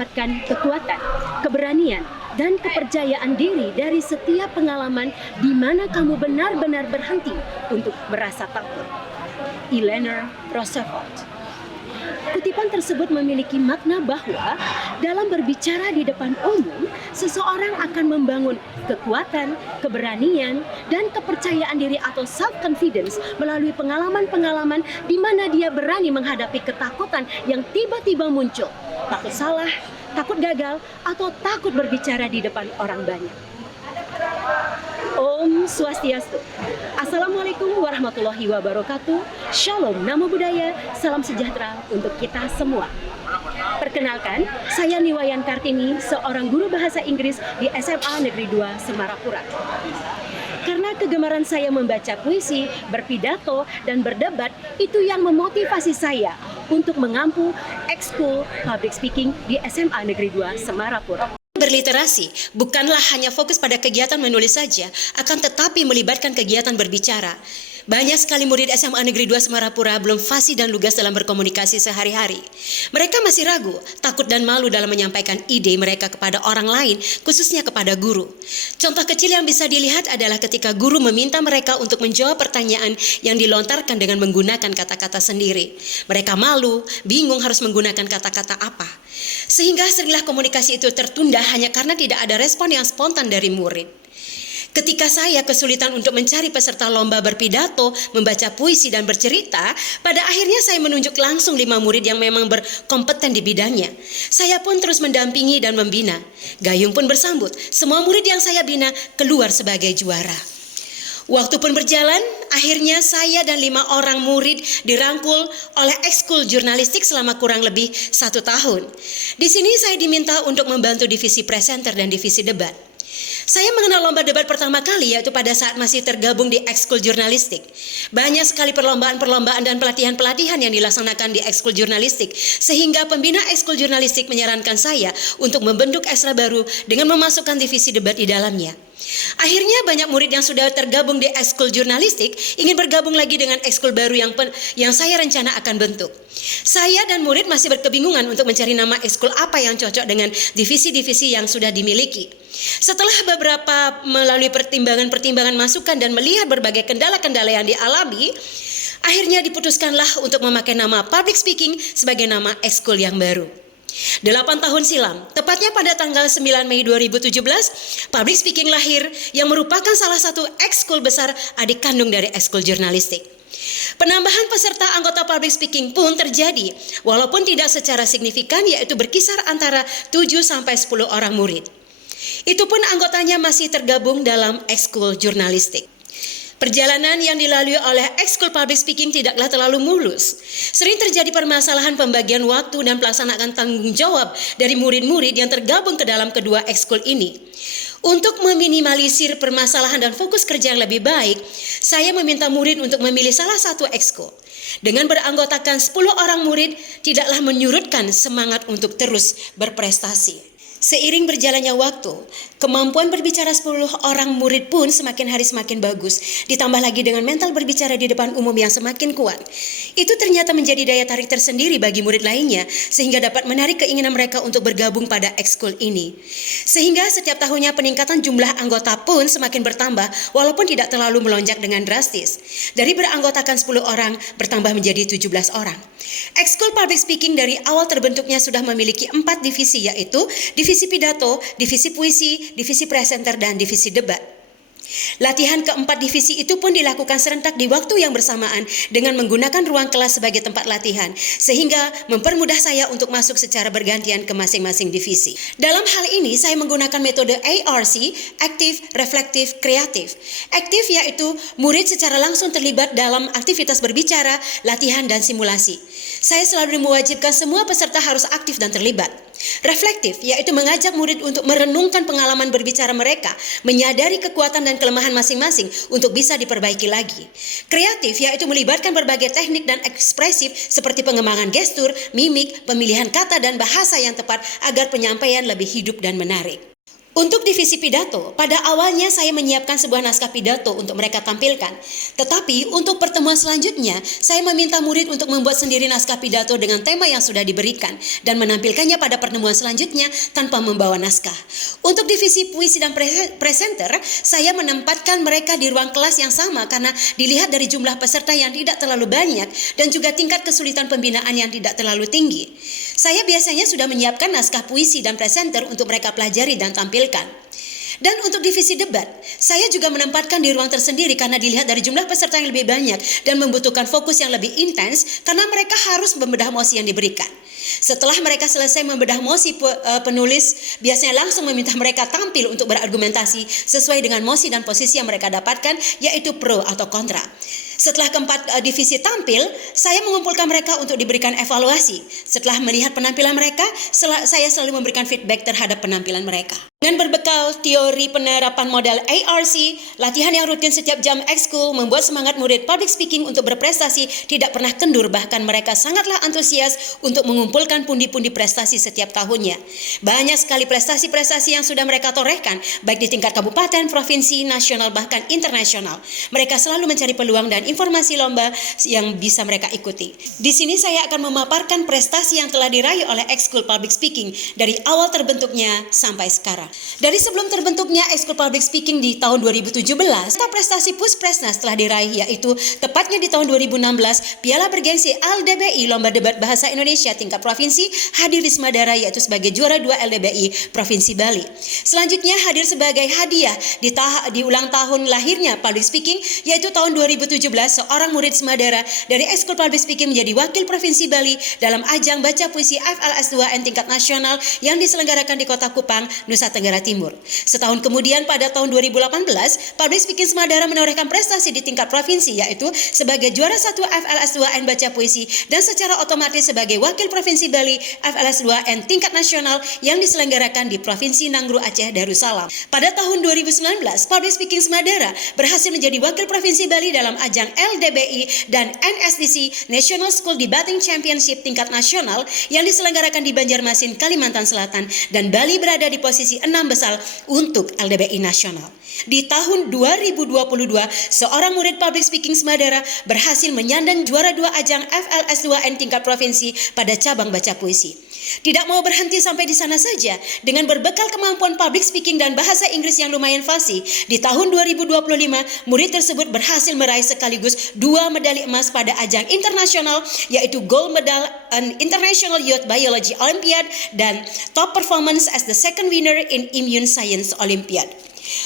mendapatkan kekuatan, keberanian, dan kepercayaan diri dari setiap pengalaman di mana kamu benar-benar berhenti untuk merasa takut. Eleanor Roosevelt. Kutipan tersebut memiliki makna bahwa dalam berbicara di depan umum, seseorang akan membangun kekuatan, keberanian, dan kepercayaan diri atau self-confidence melalui pengalaman-pengalaman di mana dia berani menghadapi ketakutan yang tiba-tiba muncul, takut salah, takut gagal, atau takut berbicara di depan orang banyak. Om Swastiastu. Assalamualaikum warahmatullahi wabarakatuh. Shalom, namo buddhaya, salam sejahtera untuk kita semua. Perkenalkan, saya Niwayan Kartini, seorang guru bahasa Inggris di SMA Negeri 2 Semarapura. Karena kegemaran saya membaca puisi, berpidato, dan berdebat, itu yang memotivasi saya untuk mengampu ekskul public speaking di SMA Negeri 2 Semarapura. Berliterasi bukanlah hanya fokus pada kegiatan menulis saja, akan tetapi melibatkan kegiatan berbicara. Banyak sekali murid SMA Negeri 2 Semarapura belum fasih dan lugas dalam berkomunikasi sehari-hari. Mereka masih ragu, takut dan malu dalam menyampaikan ide mereka kepada orang lain, khususnya kepada guru. Contoh kecil yang bisa dilihat adalah ketika guru meminta mereka untuk menjawab pertanyaan yang dilontarkan dengan menggunakan kata-kata sendiri. Mereka malu, bingung harus menggunakan kata-kata apa. Sehingga seringlah komunikasi itu tertunda hanya karena tidak ada respon yang spontan dari murid. Ketika saya kesulitan untuk mencari peserta lomba berpidato, membaca puisi dan bercerita, pada akhirnya saya menunjuk langsung 5 murid yang memang berkompeten di bidangnya. Saya pun terus mendampingi dan membina. Gayung pun bersambut, semua murid yang saya bina keluar sebagai juara. Waktu pun berjalan, akhirnya saya dan 5 orang murid dirangkul oleh ekskul jurnalistik selama kurang lebih 1 tahun. Di sini saya diminta untuk membantu divisi presenter dan divisi debat. Saya mengenal lomba debat pertama kali yaitu pada saat masih tergabung di ekskul jurnalistik. Banyak sekali perlombaan-perlombaan dan pelatihan-pelatihan yang dilaksanakan di ekskul jurnalistik, sehingga pembina ekskul jurnalistik menyarankan saya untuk membentuk ekstra baru dengan memasukkan divisi debat di dalamnya. Akhirnya banyak murid yang sudah tergabung di ekskul jurnalistik ingin bergabung lagi dengan ekskul baru yang saya rencana akan bentuk. Saya dan murid masih berkebingungan untuk mencari nama ekskul apa yang cocok dengan divisi-divisi yang sudah dimiliki. Setelah beberapa melalui pertimbangan masukan dan melihat berbagai kendala-kendala yang dialami, akhirnya diputuskanlah untuk memakai nama public speaking sebagai nama ekskul yang baru. 8 tahun silam, tepatnya pada tanggal 9 Mei 2017, public speaking lahir yang merupakan salah satu ekskul besar adik kandung dari ekskul jurnalistik. Penambahan peserta anggota public speaking pun terjadi, walaupun tidak secara signifikan, yaitu berkisar antara 7-10 orang murid. Itu pun anggotanya masih tergabung dalam ekskul jurnalistik. Perjalanan yang dilalui oleh ekskul public speaking tidaklah terlalu mulus. Sering terjadi permasalahan pembagian waktu dan pelaksanaan tanggung jawab dari murid-murid yang tergabung ke dalam kedua ekskul ini. Untuk meminimalisir permasalahan dan fokus kerja yang lebih baik, saya meminta murid untuk memilih salah satu ekskul. Dengan beranggotakan 10 orang murid, tidaklah menyurutkan semangat untuk terus berprestasi. Seiring berjalannya waktu, kemampuan berbicara 10 orang murid pun semakin hari semakin bagus. Ditambah lagi dengan mental berbicara di depan umum yang semakin kuat. Itu ternyata menjadi daya tarik tersendiri bagi murid lainnya, sehingga dapat menarik keinginan mereka untuk bergabung pada ekskul ini. Sehingga setiap tahunnya peningkatan jumlah anggota pun semakin bertambah, walaupun tidak terlalu melonjak dengan drastis. Dari beranggotakan 10 orang bertambah menjadi 17 orang. Ekskul public speaking dari awal terbentuknya sudah memiliki 4 divisi, yaitu divisi pidato, divisi puisi, divisi presenter, dan divisi debat. Latihan keempat divisi itu pun dilakukan serentak di waktu yang bersamaan dengan menggunakan ruang kelas sebagai tempat latihan, sehingga mempermudah saya untuk masuk secara bergantian ke masing-masing divisi. Dalam hal ini saya menggunakan metode ARC, aktif, reflektif, kreatif. Aktif yaitu murid secara langsung terlibat dalam aktivitas berbicara, latihan, dan simulasi. Saya selalu mewajibkan semua peserta harus aktif dan terlibat. Reflektif yaitu mengajak murid untuk merenungkan pengalaman berbicara mereka, menyadari kekuatan dan kelemahan masing-masing untuk bisa diperbaiki lagi. Kreatif yaitu melibatkan berbagai teknik dan ekspresif seperti pengembangan gestur, mimik, pemilihan kata dan bahasa yang tepat agar penyampaian lebih hidup dan menarik. Untuk divisi pidato, pada awalnya saya menyiapkan sebuah naskah pidato untuk mereka tampilkan. Tetapi untuk pertemuan selanjutnya, saya meminta murid untuk membuat sendiri naskah pidato dengan tema yang sudah diberikan dan menampilkannya pada pertemuan selanjutnya tanpa membawa naskah. Untuk divisi puisi dan presenter, saya menempatkan mereka di ruang kelas yang sama karena dilihat dari jumlah peserta yang tidak terlalu banyak dan juga tingkat kesulitan pembinaan yang tidak terlalu tinggi. Saya biasanya sudah menyiapkan naskah puisi dan presenter untuk mereka pelajari dan tampilkan. Dan untuk divisi debat, saya juga menempatkan di ruang tersendiri karena dilihat dari jumlah peserta yang lebih banyak dan membutuhkan fokus yang lebih intens karena mereka harus membedah mosi yang diberikan. Setelah mereka selesai membedah mosi penulis, biasanya langsung meminta mereka tampil untuk berargumentasi sesuai dengan mosi dan posisi yang mereka dapatkan, yaitu pro atau kontra. Setelah keempat divisi tampil, saya mengumpulkan mereka untuk diberikan evaluasi. Setelah melihat penampilan mereka, saya selalu memberikan feedback terhadap penampilan mereka. Dengan berbekal teori penerapan model ARC, latihan yang rutin setiap jam ekskul membuat semangat murid public speaking untuk berprestasi tidak pernah kendur, bahkan mereka sangatlah antusias untuk mengumpulkan pundi-pundi prestasi setiap tahunnya. Banyak sekali prestasi-prestasi yang sudah mereka torehkan, baik di tingkat kabupaten, provinsi, nasional, bahkan internasional. Mereka selalu mencari peluang dan informasi lomba yang bisa mereka ikuti. Di sini saya akan memaparkan prestasi yang telah diraih oleh ekskul public speaking dari awal terbentuknya sampai sekarang. Dari sebelum terbentuknya ekskul public speaking di tahun 2017, prestasi Puspresnas telah diraih, yaitu tepatnya di tahun 2016 Piala Bergengsi LDBI Lomba Debat Bahasa Indonesia tingkat provinsi hadir di Semadara, yaitu sebagai juara 2 LDBI Provinsi Bali. Selanjutnya hadir sebagai hadiah di ulang tahun lahirnya public speaking, yaitu tahun 2017 seorang murid Semadara dari ekskul public speaking menjadi wakil Provinsi Bali dalam ajang baca puisi FLS 2N tingkat nasional yang diselenggarakan di Kota Kupang, Nusa Tenggara Timur. Setahun kemudian pada tahun 2018, public speaking Semadara menorehkan prestasi di tingkat provinsi, yaitu sebagai juara 1 FLS 2N baca puisi dan secara otomatis sebagai wakil Provinsi Bali FLS 2N tingkat nasional yang diselenggarakan di Provinsi Nanggru Aceh Darussalam. Pada tahun 2019, public speaking Semadara berhasil menjadi wakil Provinsi Bali dalam ajang LDBI dan NSDC National School Debating Championship tingkat nasional yang diselenggarakan di Banjarmasin, Kalimantan Selatan, dan Bali berada di posisi 6 besar untuk LDBI nasional. Di tahun 2022, seorang murid public speaking Semadara berhasil menyandang juara 2 ajang FLS 2N tingkat provinsi pada cabang baca puisi. Tidak mau berhenti sampai di sana saja, dengan berbekal kemampuan public speaking dan bahasa Inggris yang lumayan fasih, di tahun 2025 murid tersebut berhasil meraih sekaligus 2 medali emas pada ajang internasional, yaitu Gold Medal International Youth Biology Olympiad dan Top Performance as the second winner in Immune Science Olympiad.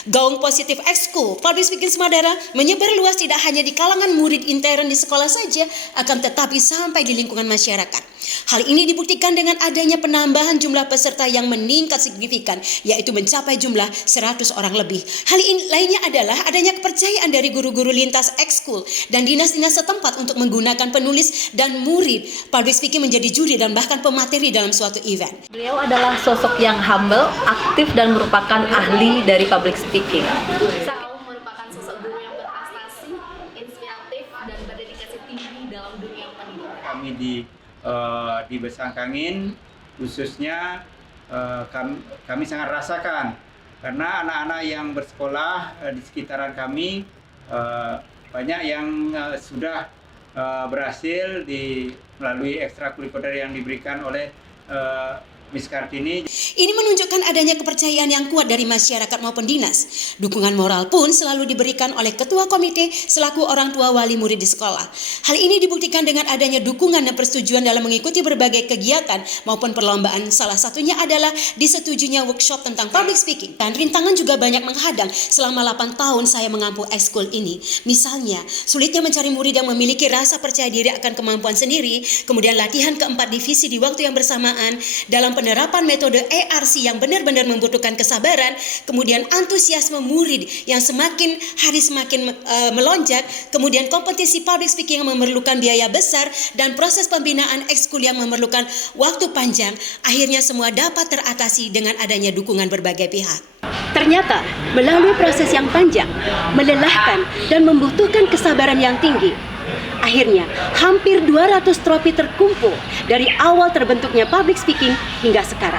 Gaung positif ekskul public speaking Semadara menyebar luas tidak hanya di kalangan murid intern di sekolah saja, akan tetapi sampai di lingkungan masyarakat. Hal ini dibuktikan dengan adanya penambahan jumlah peserta yang meningkat signifikan, yaitu mencapai jumlah 100 orang lebih. Hal ini lainnya adalah adanya kepercayaan dari guru-guru lintas ekskul dan dinas-dinas setempat untuk menggunakan penulis dan murid public speaking menjadi juri dan bahkan pemateri dalam suatu event. Beliau adalah sosok yang humble, aktif, dan merupakan ahli dari public speaking. Beliau merupakan sosok guru yang berprestasi, inspiratif, dan berdedikasi tinggi dalam dunia pendidikan. Kami di Besangkangin khususnya kami sangat rasakan karena anak-anak yang bersekolah di sekitaran kami banyak yang sudah berhasil melalui ekstrakurikuler yang diberikan oleh Miss Kartini. Ini menunjukkan adanya kepercayaan yang kuat dari masyarakat maupun dinas. Dukungan moral pun selalu diberikan oleh ketua komite selaku orang tua wali murid di sekolah. Hal ini dibuktikan dengan adanya dukungan dan persetujuan dalam mengikuti berbagai kegiatan maupun perlombaan. Salah satunya adalah disetujunya workshop tentang public speaking. Dan rintangan juga banyak menghadang selama 8 tahun saya mengampu ekskul ini. Misalnya, sulitnya mencari murid yang memiliki rasa percaya diri akan kemampuan sendiri, kemudian latihan keempat divisi di waktu yang bersamaan, dalam penerapan metode ARC yang benar-benar membutuhkan kesabaran, kemudian antusiasme murid yang semakin hari semakin melonjak, kemudian kompetisi public speaking yang memerlukan biaya besar, dan proses pembinaan ekskul yang memerlukan waktu panjang, akhirnya semua dapat teratasi dengan adanya dukungan berbagai pihak. Ternyata, melalui proses yang panjang, melelahkan, dan membutuhkan kesabaran yang tinggi, akhirnya, hampir 200 trofi terkumpul dari awal terbentuknya public speaking hingga sekarang.